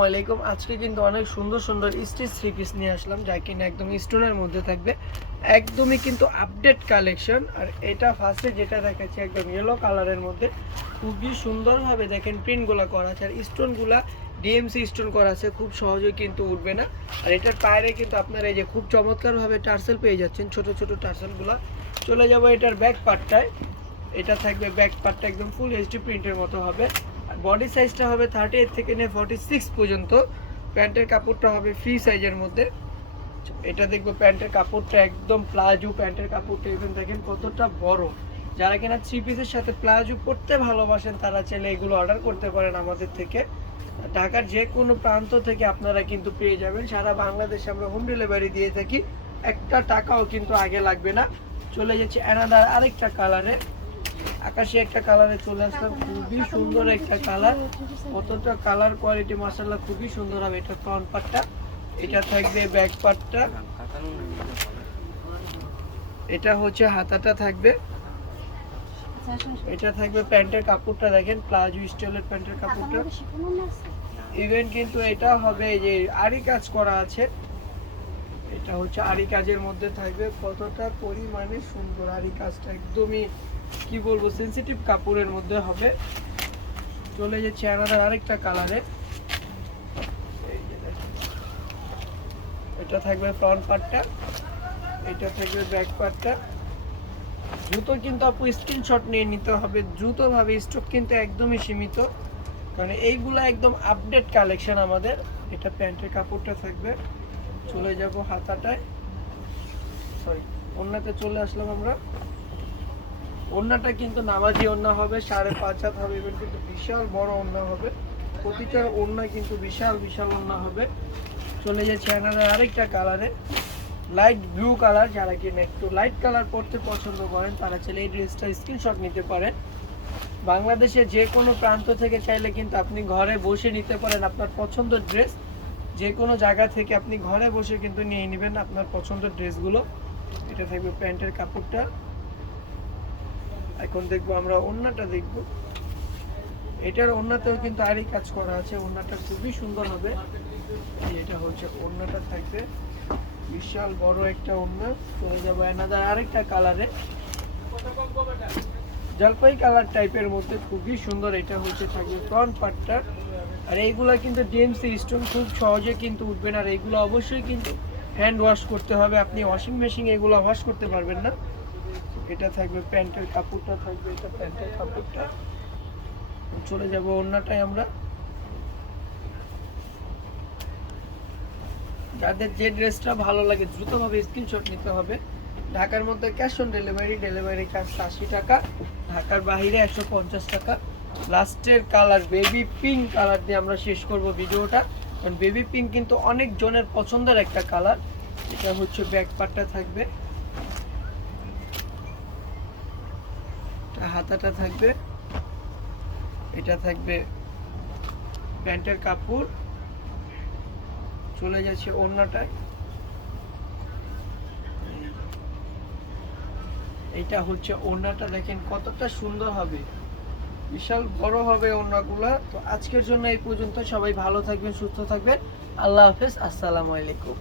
ওয়ালাইকুম। আজকে কিন্তু অনেক সুন্দর সুন্দর স্টিচ থ্রি পিস নিয়ে আসলাম, যা কিনা একদম স্টোনের মধ্যে থাকবে, একদমই কিন্তু আপডেট কালেকশন। আর এটা ফার্স্টে যেটা দেখাচ্ছি একদম ইয়েলো কালারের মধ্যে, খুবই সুন্দরভাবে দেখেন প্রিন্টগুলো করা আছে, আর স্টোনগুলা ডিএমসি স্টোন করা আছে, খুব সহজেই কিন্তু উঠবে না। আর এটার পায়ে কিন্তু আপনারা এই যে খুব চমৎকারভাবে টার্সেল পেয়ে যাচ্ছেন, ছোট ছোট টার্সেলগুলো। চলে যাব এটার ব্যাক পার্টটায়। এটা থাকবে ব্যাক পার্টটা একদম ফুল এইচডি প্রিন্টের মতো হবে। আর বডি সাইজটা হবে 38 থেকে নিয়ে 46 পর্যন্ত। প্যান্টের কাপড়টা হবে ফ্রি সাইজের মধ্যে। এটা দেখবো প্যান্টের কাপড়টা একদম প্লাজো, প্যান্টের কাপড়টা even দেখেন কতটা বড়। যারা কিনা থ্রি পিসের সাথে প্লাজো পরতে ভালোবাসেন তারা চাইলে এগুলো অর্ডার করতে পারেন আমাদের থেকে। ঢাকার যে কোনো প্রান্ত থেকে আপনারা কিন্তু পেয়ে যাবেন, সারা বাংলাদেশে আমরা হোম ডেলিভারি দিয়ে থাকি, একটা টাকাও কিন্তু আগে লাগবে না। চলে যাচ্ছে অ্যানাদার আরেকটা কালারে, আকাশি একটা কালারে চলে আসলাম, খুবই সুন্দর একটা কালার। কতটা কালার কোয়ালিটি মাশাআল্লাহ খুবই সুন্দর হবে। এটা ফ্রন্ট পার্টটা, এটা থাকবে ব্যাক পার্টটা, এটা হচ্ছে হাতাটা থাকবে, এটা থাকবে প্যান্টের কাপড়টা দেখেন প্লাজো স্টাইলের প্যান্টের কাপড়টা। ইভেন কিন্তু এটা হবে যে আরি কাজ করা আছে, এটা হচ্ছে আরি কাজের মধ্যে থাকবে। কতটা পরিমাণে সুন্দর আরি কাজটা, একদমই কি বলবো সেনসিটিভ কাপড়ের মধ্যে হবে। চলে যাচ্ছে আমাদের আরেকটা কালারে, এটা থাকবে ফ্রন্ট পার্টটা, এটা থাকবে ব্যাক পার্টটা। দ্রুত কিন্তু আপু স্ক্রিনশট নিয়ে নিতে হবে, দ্রুতভাবে, স্টক কিন্তু একদমই সীমিত, কারণ এইগুলো একদম আপডেট কালেকশন আমাদের। এটা প্যান্টের কাপড়টা থাকবে। চলে যাব হাতাটায়, সরি ওড়নাতে চলে আসলাম আমরা। ওড়নাটা কিন্তু নামাজি ওড়না হবে, 5.5 হাত হবে, এবার কিন্তু বিশাল বড় ওড়না হবে, প্রতিটা ওড়না কিন্তু বিশাল বিশাল ওড়না হবে। চলে যাচ্ছে আমাদের আরেকটা কালারে, লাইট ব্লু কালার। যারা কিনা একটু লাইট কালার পরতে পছন্দ করেন তারা চাইলে এই ড্রেসটা স্ক্রিনশট নিতে পারেন। বাংলাদেশে যে কোনো প্রান্ত থেকে চাইলে কিন্তু আপনি ঘরে বসে নিতে পারেন আপনার পছন্দের ড্রেস, যে কোনো জায়গা থেকে আপনি ঘরে বসে কিন্তু নিয়ে নেবেন আপনার পছন্দের ড্রেসগুলো। এটা থাকবে প্যান্টের কাপড়টা। এখন দেখবো আমরা ওড়নাটা দেখব, এটার ওড়নাতেও কিন্তু আরই কাজ করা আছে, ওড়নাটা খুবই সুন্দর হবে। এটা হচ্ছে ওড়নাটা থাকবে, বিশাল বড় একটা ওড়না। চলে যাবো অ্যানাদার আরেকটা কালারে, জলপাই কালার টাইপের মধ্যে, খুবই সুন্দর। এটা হচ্ছে থাকবে ফ্রন্ট পার্টটা। আর এইগুলো কিন্তু ডিএমসি স্টোন, খুব সহজে কিন্তু উঠবে না। আর এইগুলো অবশ্যই কিন্তু হ্যান্ড ওয়াশ করতে হবে, আপনি ওয়াশিং মেশিনে এগুলো ওয়াশ করতে পারবেন না। এটা থাকবে প্যান্টের কাপড়টা থাকবে, এটা প্যান্টের কাপড়টা। চলে যাব ওড়নাটায় আমরা। যাদের যে ড্রেসটা ভালো লাগে দ্রুতভাবে স্ক্রিনশট নিতে হবে। ঢাকার মধ্যে cash on delivery, delivery charge 80 টাকা, ঢাকার বাইরে 150 টাকা। লাস্টের কালার বেবি পিঙ্ক কালার দিয়ে আমরা শেষ করব ভিডিওটা, কারণ বেবি পিঙ্ক কিন্তু অনেক জনের পছন্দের একটা কালার। এটা হচ্ছে ব্যাক পার্টটা থাকবে, হাতাটা থাকবে, এটা থাকবে প্যান্টের কাপড়। চলে যাচ্ছে ওড়নাটায়, এইটা হচ্ছে ওড়নাটা, দেখেন কতটা সুন্দর হবে, বিশাল বড় হবে ওড়নাগুলা। তো আজকের জন্য এই পর্যন্ত, সবাই ভালো থাকবেন, সুস্থ থাকবেন, আল্লাহ হাফেজ, আসসালামু আলাইকুম।